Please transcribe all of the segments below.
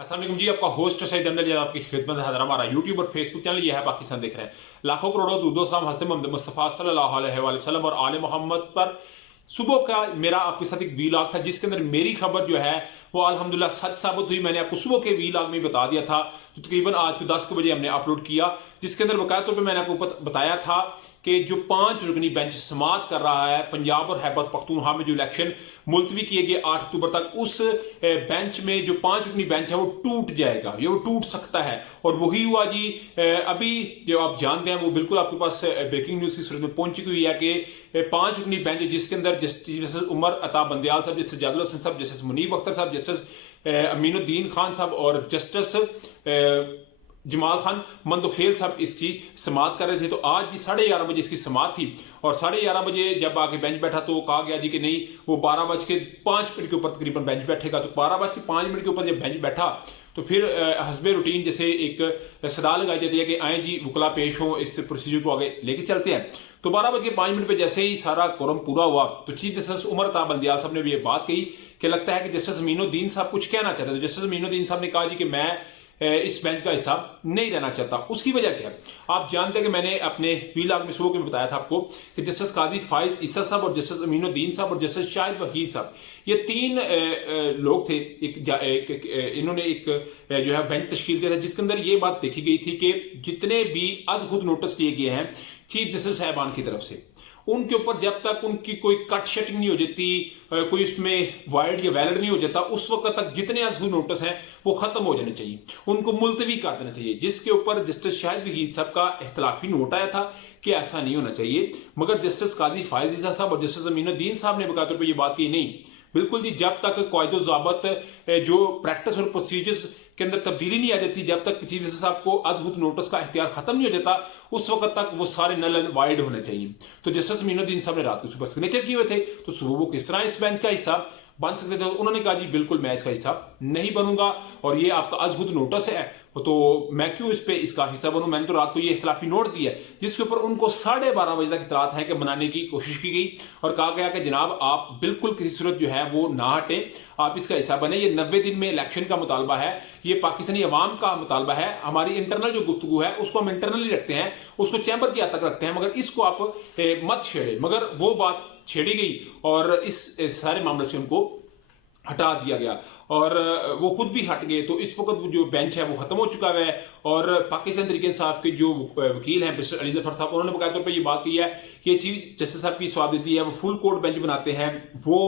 अस्सलाम वालेकुम जी, आपका होस्ट सईद अहमद आपकी खिदमत है। हमारा यूट्यूब और फेसबुक चैनल ये है पाकिस्तान देख रहे हैं। लाखों करोड़ों दूधो सलाम हस्ते मोहम्मद मुस्तफ़ा सल्लल्लाहु अलैहि वसल्लम और आले मोहम्मद पर। सुबह का मेरा आपके साथ एक वीलॉग था जिसके अंदर मेरी खबर जो है वो अल्हम्दुलिल्लाह सच साबित हुई। मैंने आपको सुबह के वीलॉग में बता दिया था, तो तकरीबन आज को 10 बजे हमने अपलोड किया, जिसके अंदर बकाया तौर पर मैंने आपको बताया था कि जो 5 रुकनी बेंच समाअत कर रहा है पंजाब और खैबर पख्तूनख्वा में जो इलेक्शन मुलतवी किए गए 8 अक्टूबर तक, उस बेंच में जो 5 रुकनी बेंच है वो टूट जाएगा, ये वो टूट सकता है। और वही हुआ जी। अभी जो आप जानते हैं वो बिल्कुल आपके पास ब्रेकिंग न्यूज की सूरत में पहुंच चुकी हुई है कि 5 रुकनी बेंच जिसके अंदर जस्टिस उमर अता बंदयाल साहब, जस्टिस जादुल हसन साहब, जस्टिस मुनीब अख्तर साहब, जस्टिस अमीनुद्दीन खान साहब और जस्टिस जमाल खान मंदोखेल साहब इसकी समाअत कर रहे थे। तो आज जी 11:30 बजे इसकी समाअत थी और 11:30 बजे जब आके बेंच बैठा तो कहा गया जी कि नहीं, वो 12:05 के ऊपर तकरीबन बेंच बैठेगा। तो 12:05 के ऊपर जब बेंच बैठा तो फिर हस्बे रूटीन जैसे एक सदा लगाई जाती है कि आए जी वकला पेश हो, इस प्रोसीजर को आगे लेके चलते हैं। तो 12:05 पे जैसे ही सारा कोरम पूरा हुआ तो चीफ जस्टिस उमर अता बंदयाल साहब ने भी ये बात कही कि लगता है कि जस्टिस अमीनुद्दीन साहब कुछ कहना चाहते थे। जस्टिस अमीनुद्दीन साहब ने कहा जी कि मैं इस बेंच का हिस्सा नहीं रहना चाहता। उसकी वजह क्या है आप जानते हैं कि मैंने अपने वीलॉग में सुबह में बताया था आपको कि जस्टिस काजी फाइज ईसा साहब और जस्टिस अमीनुद्दीन साहब और जस्टिस शाहिद वहीद साहब, ये 3 लोग थे। इन्होंने एक जो है बेंच तश्कील दिया था जिसके अंदर ये बात देखी गई थी कि जितने भी अद्भुत नोटिस दिए गए हैं चीफ जस्टिस साहबान की तरफ से, उनके ऊपर जब तक उनकी कोई कट शेटिंग नहीं हो जाती, कोई उसमें वाइड या वैलिड नहीं हो जाता, उस वक्त तक जितने अजहर नोटिस हैं वो खत्म हो जाने चाहिए, उनको मुलतवी कर देना चाहिए। जिसके ऊपर जस्टिस शाहिद वहीद साहब का इख्तलाफी नोट आया था कि ऐसा नहीं होना चाहिए, मगर जस्टिस काजी फायज ईसा साहब और जस्टिस अमीनुद्दीन साहब ने बकाया तौर पर यह बात की नहीं, बिल्कुल जी, जब तक कायदो ज़ाबत जो प्रैक्टिस और प्रोसीजर्स के अंदर तब्दीली नहीं आ जाती, जब तक चीफ जस्टिस साहब को अद्भुत नोटिस का इख्तियार खत्म नहीं हो जाता, उस वक्त तक वो सारे नल एंड वाइड होने चाहिए। तो जस्टिस अमीनुद्दीन साहब ने रात को सुबह सिग्नेचर किए हुए थे, तो सुबह वो किस तरह इस बेंच का हिस्सा बन सकते थे? उन्होंने कहा जी बिल्कुल मैं इसका हिस्सा नहीं बनूंगा और ये आपका अद्भुत नोटिस है तो मैं क्यों इस पे इसका हिस्सा बनूं। मैंने तो रात को ये इख्तिलाफी नोट दिया जिसके ऊपर उनको 12:30 बजे तक इतलात है कि बनाने की कोशिश की गई और कहा गया कि जनाब आप बिल्कुल किसी सूरत जो है वो ना हटे, आप इसका हिस्सा बने। ये 90 दिन में इलेक्शन का मुतालबा है, ये पाकिस्तानी अवाम का मुतालबा है। हमारी इंटरनल जो गुफ्तगू है उसको हम इंटरनली रखते हैं, उसको चैम्बर की हद तक रखते हैं, मगर इसको आप मत छेड़े। मगर वो बात छेड़ी गई और इस सारे मामले से उनको हटा दिया गया और वो खुद भी हट गए। तो इस वक्त जो बेंच है वो खत्म हो चुका है और पाकिस्तान तरीके इंसाफ के जो वकील हैं मिस्टर अली जफर साहब, उन्होंने बकाया तौर पर ये बात की है कि चीफ जस्टिस साहब की स्वाबदीदी है, वो फुल कोर्ट बेंच बनाते हैं, वो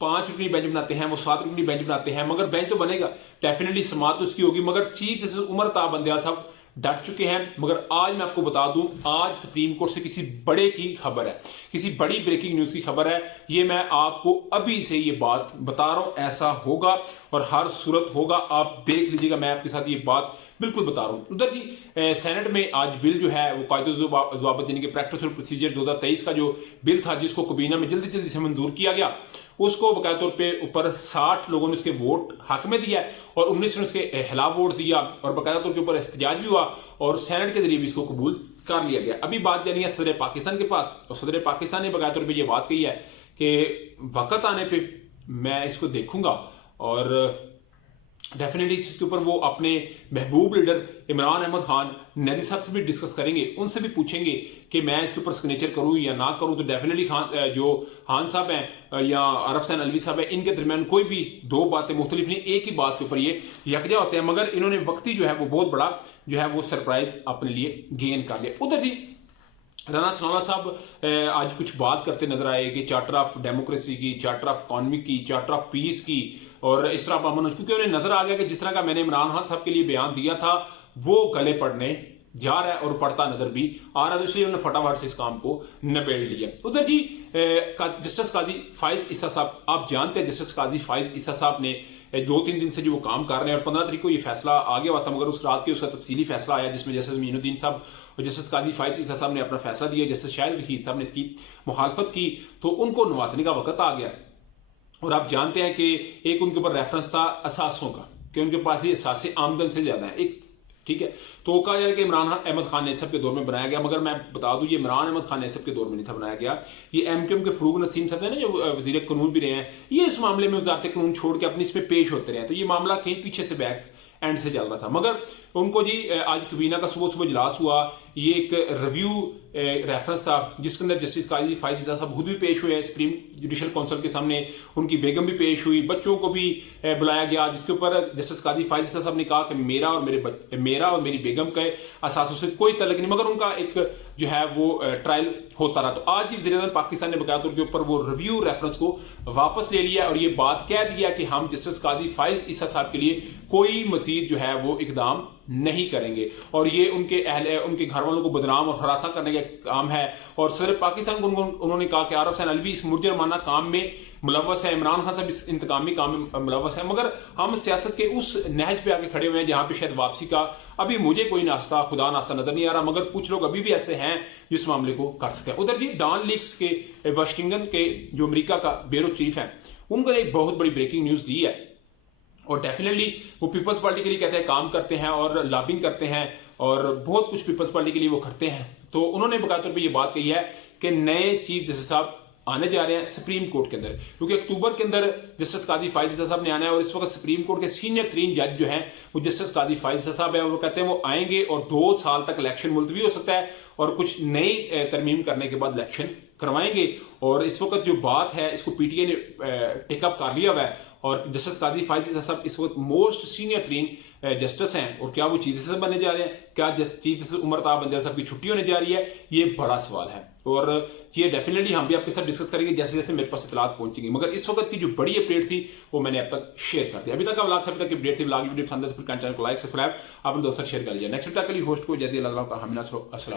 5 रुकनी बेंच बनाते हैं, वो 7 रुकनी बेंच बनाते हैं, मगर बेंच तो बनेगा डेफिनेटली, समाअत उसकी होगी। मगर चीफ जस्टिस उमर अता बंदयाल साहब डट चुके हैं। मगर आज मैं आपको बता दूं, आज सुप्रीम कोर्ट से किसी बड़े की खबर है, किसी बड़ी ब्रेकिंग न्यूज की खबर है। ये मैं आपको अभी से ये बात बता रहा हूं, ऐसा होगा और हर सूरत होगा, आप देख लीजिएगा। मैं आपके साथ ये बात बिल्कुल बता रहा हूं। उधर जी सेनेट में आज बिल जो है वो कायदो ज़वाबत यानी कि प्रैक्टिस और प्रोसीजर 2023 का जो बिल था जिसको कबीना में जल्दी जल्दी से मंजूर किया गया, उसको बकाया तौर पर ऊपर 60 लोगों ने उसके वोट हक में दिया और 19 ने उसके खिलाफ वोट दिया और बकाया तौर के ऊपर एहतजाज भी हुआ और सेनेट के जरिए भी इसको कबूल कर लिया गया। अभी बात जानी है सदर पाकिस्तान के पास और सदर पाकिस्तान ने बकाया तौर पर यह बात कही है कि वक्त आने पे मैं इसको देखूंगा और डेफिनेटली इसके ऊपर वो अपने महबूब लीडर इमरान अहमद खान नदी साहब से भी डिस्कस करेंगे, उनसे भी पूछेंगे कि मैं इसके ऊपर सिग्नेचर करूं या ना करूं। तो डेफिनेटली जो खान साहब हैं या आरफ हुसैन अलवी साहब हैं, इनके दरमियान कोई भी दो बातें मुख्तलिफ नहीं, एक ही बात के ऊपर ये यकजा होते हैं। मगर इन्होंने वक्ती जो है वो बहुत बड़ा जो है वो सरप्राइज अपने लिए गेन कर लिया। उधर जी राना सनाउल्लाह साहब आज कुछ बात करते नजर आए कि चार्टर ऑफ डेमोक्रेसी की, चार्टर ऑफ इकॉनमी की, चार्टर ऑफ पीस की और इस तरह अमन, क्योंकि उन्हें नजर आ गया कि जिस तरह का मैंने इमरान खान साहब के लिए बयान दिया था वो गले पड़ने जा रहा है और पड़ता नजर भी आ रहा है, इसलिए उन्होंने फटाफट से इस काम को निबेड़ लिया। उधर जी जस्टिस काजी फाइज ईसा साहब, आप जानते हैं जस्टिस काजी फाइज ईसा साहब ने 2-3 दिन से जो वो काम कर रहे हैं और 15 तारीख को ये फैसला आ गया हुआ था, मगर उस रात के उसका तफसीली फैसला आया जिसमें जस्टिस अमीनुद्दीन साहब और जस्टिस काजी फाइज ईसा साहब ने अपना फैसला दिया, जस्टिस शाहिद वहीद साहब ने इसकी मुखालफत की, तो उनको नवाजने का वक्त आ गया। और आप जानते हैं कि एक उनके ऊपर रेफरेंस था असासों का कि उनके पास ये असासे आमदन से ज्यादा है। एक ठीक है। तो कहा जा रहा है कि इमरान अहमद खान नेसब के दौर में बनाया गया, मगर मैं बता दूं ये इमरान अहमद खान नेसब के दौर में नहीं था बनाया गया। ये एमक्यूएम के फरूक नसीम साहब है ना, जो वजीर कानून भी रहे हैं, ये इस मामले में वजारत कानून छोड़ के अपनी इसमें पेश होते रहे। तो ये मामला कहीं पीछे से बैक एंड से चल रहा था, मगर उनको जी आज कबीना का सुबह सुबह इजलास हुआ। ये एक रिव्यू रेफरेंस था जिसके अंदर जस्टिस काजी फायज ईसा साहब खुद भी पेश हुए हैं सुप्रीम जुडिशल काउंसिल के सामने, उनकी बेगम भी पेश हुई, बच्चों को भी बुलाया गया, जिसके ऊपर जस्टिस काजी फायज ईसा साहब ने कहा कि मेरा और मेरी बेगम के असासों से कोई तल्लुक नहीं, मगर उनका एक जो है वो ट्रायल होता रहा। तो आज वज़ीर-ए-आज़म पाकिस्तान ने बकाया तौर के ऊपर वो रिव्यू रेफरेंस को वापस ले लिया और ये बात कह दिया कि हम जस्टिस काजी फायज ईसा साहब के लिए कोई मजीद जो है वो इकदाम नहीं करेंगे, और ये उनके घर वालों को बदनाम और हरासा करने का काम है। और सदर पाकिस्तान को उन्होंने कहा कि आरिफ हुसैन अलवी इस मुजरमाना काम में मुलव्वस है, इमरान खान साहब इस इंतकामी काम में मुलव्वस है, मगर हम सियासत के उस नहज पे आके खड़े हुए हैं जहाँ पे शायद वापसी का अभी मुझे कोई नाश्ता खुदा नाश्ता नजर नहीं आ रहा, मगर कुछ लोग अभी भी ऐसे हैं जिस मामले को कर सके। उधर जी डॉन लीक्स के वाशिंगटन के जो अमेरिका का ब्यूरो चीफ है, उनको एक बहुत बड़ी ब्रेकिंग न्यूज दी है, और डेफिनेटली वो पीपल्स पार्टी के लिए कहते हैं काम करते हैं और लॉबिंग करते हैं और बहुत कुछ पीपल्स पार्टी के लिए वो करते हैं। तो उन्होंने बकाया तौर पर ये बात कही है कि नए चीफ जस्टिस साहब आने जा रहे हैं सुप्रीम कोर्ट के अंदर, क्योंकि अक्टूबर के अंदर जस्टिस काजी फायज ईसा साहब ने आना है, और इस वक्त सुप्रीम कोर्ट के सीनियर तरीन जज जो हैं वो जस्टिस काजी फायज ईसा साहब है। वो कहते हैं वो आएंगे और 2 साल तक इलेक्शन मुलतवी हो सकता है और कुछ नई तरमीम करने के बाद इलेक्शन करवाएंगे। और इस वक्त जो बात है इसको पीटीए ने टेकअप कर लिया हुआ है, और जस्टिस काजी फायज ईसा साहब इस वक्त मोस्ट सीनियर तरीन जस्टिस हैं, और क्या वो चीफ जस्टिस बनने जा रहे हैं, क्या चीफ जस्टिस उमर ताब बंदल साहब की छुट्टी होने जा रही है, ये बड़ा सवाल है। और ये डेफिनेटली हम भी आपके साथ डिस्कस करेंगे जैसे जैसे मेरे पास इतलात पहुंचेंगी, मगर इस वक्त की जो बड़ी अपडेट थी वो मैंने अब तक शेयर कर दी। अभी तक का व्लॉग था, अभी तक की अपडेट थी, व्लॉग वीडियो पसंद है तो चैनल को लाइक सब्सक्राइब अपने दोस्तों शेयर कर लीजिए। नेक्स्ट तक के लिए होस्ट को जल्दी अल्लाह का हमें अस्सलाम।